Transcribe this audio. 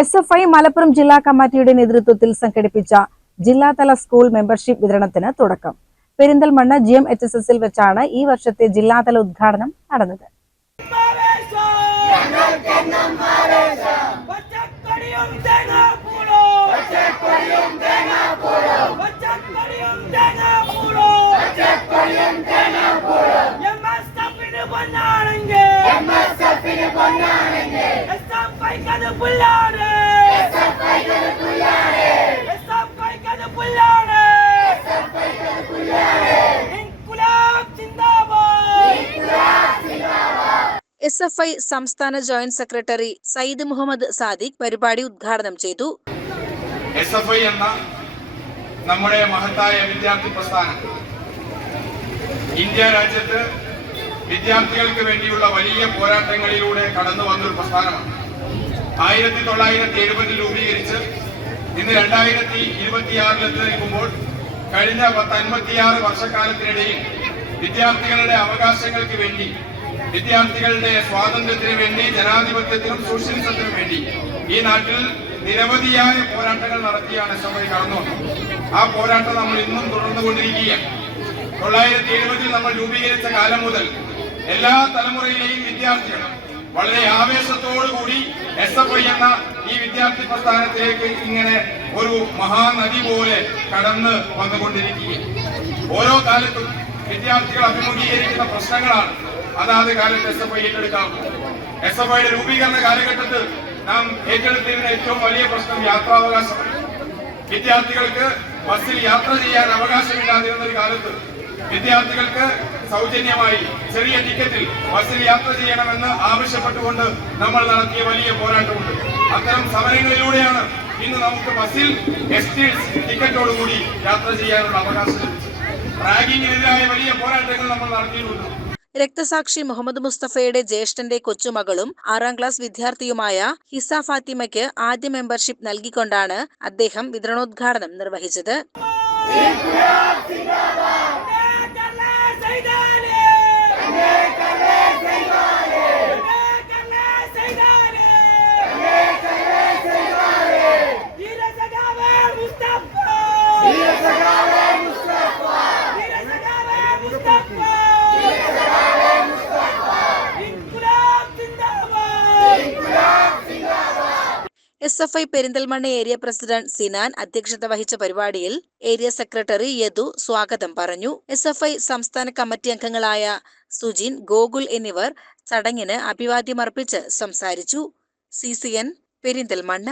SFI Malappuram ജില്ലാ കമ്മിറ്റിയുടെ നേതൃത്വത്തിൽ സംഘടിപ്പിച്ച ജില്ലാതല സ്കൂൾ മെമ്പർഷിപ്പ് വിതരണത്തിന് തുടക്കം. പെരിന്തൽമണ്ണ GMHSSൽ വെച്ചാണ് ഈ വർഷത്തെ ജില്ലാതല ഉദ്ഘാടനം നടന്നത്. SFI സംസ്ഥാന ജോയിന്റ് സെക്രട്ടറി സയ്യിദ് മുഹമ്മദ് സാദിഖ് പരിപാടി ഉദ്ഘാടനം ചെയ്തു. SFI എന്ന നമ്മുടെ മഹത്തായ വിദ്യാർത്ഥി പ്രസ്ഥാനം ഇന്ത്യ രാജ്യത്ത് വിദ്യാർത്ഥികൾക്ക് വേണ്ടിയുള്ള വലിയ പോരാട്ടങ്ങളിലൂടെ കടന്നു വന്നൊരു പ്രസ്ഥാനമാണ്. 1970 രൂപീകരിച്ച് ഇന്ന് 2026 നിൽക്കുമ്പോൾ കഴിഞ്ഞ 56 വർഷക്കാലത്തിനിടയിൽ വിദ്യാർത്ഥികളുടെ അവകാശങ്ങൾക്ക് വേണ്ടി, വിദ്യാർത്ഥികളുടെ സ്വാതന്ത്ര്യത്തിന് വേണ്ടി, ജനാധിപത്യത്തിനും സോഷ്യലിസത്തിനും വേണ്ടി ഈ നാട്ടിൽ നിരവധിയായ പോരാട്ടങ്ങൾ നടത്തിയാണ് SFI കടന്നു വന്നത്. ആ പോരാട്ടം നമ്മൾ ഇന്നും തുടർന്നുകൊണ്ടിരിക്കുകയാണ്. 1970 നമ്മൾ രൂപീകരിച്ച കാലം മുതൽ എല്ലാ തലമുറയിലെയും വിദ്യാർത്ഥികൾ വളരെ ആവേശത്തോടുകൂടി SFI എന്ന ഈ വിദ്യാർത്ഥി പ്രസ്ഥാനത്തിലേക്ക് ഇങ്ങനെ ഒരു മഹാനദി പോലെ കടന്ന് വന്നുകൊണ്ടിരിക്കുകയാണ്. ഓരോ കാലത്തും വിദ്യാർത്ഥികൾ അഭിമുഖീകരിക്കുന്ന പ്രശ്നങ്ങളാണ് അതാത് കാലത്ത് SFI ഏറ്റെടുക്കാറുള്ളത്. SFIയുടെ രൂപീകരണ കാലഘട്ടത്തിൽ നാം ഏറ്റെടുത്തിരുന്ന ഏറ്റവും വലിയ പ്രശ്നം യാത്രാവകാശമാണ്. വിദ്യാർത്ഥികൾക്ക് ബസ്സിൽ യാത്ര ചെയ്യാൻ അവകാശമില്ലാതിരുന്ന ഒരു കാലത്ത് വിദ്യാർത്ഥികൾക്ക് സൗജന്യമായി ചെറിയ ടിക്കറ്റിൽ ബസ്സിൽ യാത്ര ചെയ്യണമെന്ന് ആവശ്യപ്പെട്ടുകൊണ്ട് നമ്മൾ നടത്തിയ വലിയ പോരാട്ടമുണ്ട്. അത്തരം സമരങ്ങളിലൂടെയാണ് ഇന്ന് നമുക്ക് ബസ്സിൽ ടിക്കറ്റോടുകൂടി യാത്ര ചെയ്യാനുള്ള അവകാശം ലഭിച്ചത്. റാഗിങ്ങിനെതിരായ വലിയ പോരാട്ടങ്ങൾ നമ്മൾ നടത്തിയിട്ടുണ്ട്. രക്തസാക്ഷി മുഹമ്മദ് മുസ്തഫയുടെ ജ്യേഷ്ഠന്റെ കൊച്ചുമകളും 6ാം ക്ലാസ് വിദ്യാർത്ഥിയുമായ ഹിസ ഫാത്തിമയ്ക്ക് ആദ്യ മെമ്പർഷിപ്പ് നൽകിക്കൊണ്ടാണ് അദ്ദേഹം വിതരണോദ്ഘാടനം നിർവഹിച്ചത്. SFI Perinthalmanna area president Sinan അധ്യക്ഷത വഹിച്ച പരിപാടിയിൽ ഏരിയ സെക്രട്ടറി യദു സ്വാഗതം പറഞ്ഞു. SFI സംസ്ഥാന കമ്മിറ്റി അംഗങ്ങളായ സുജിൻ, ഗോകുൽ എന്നിവർ ചടങ്ങിന് അഭിവാദ്യമർപ്പിച്ച് സംസാരിച്ചു. CCN പെരിന്തൽമണ്ണ.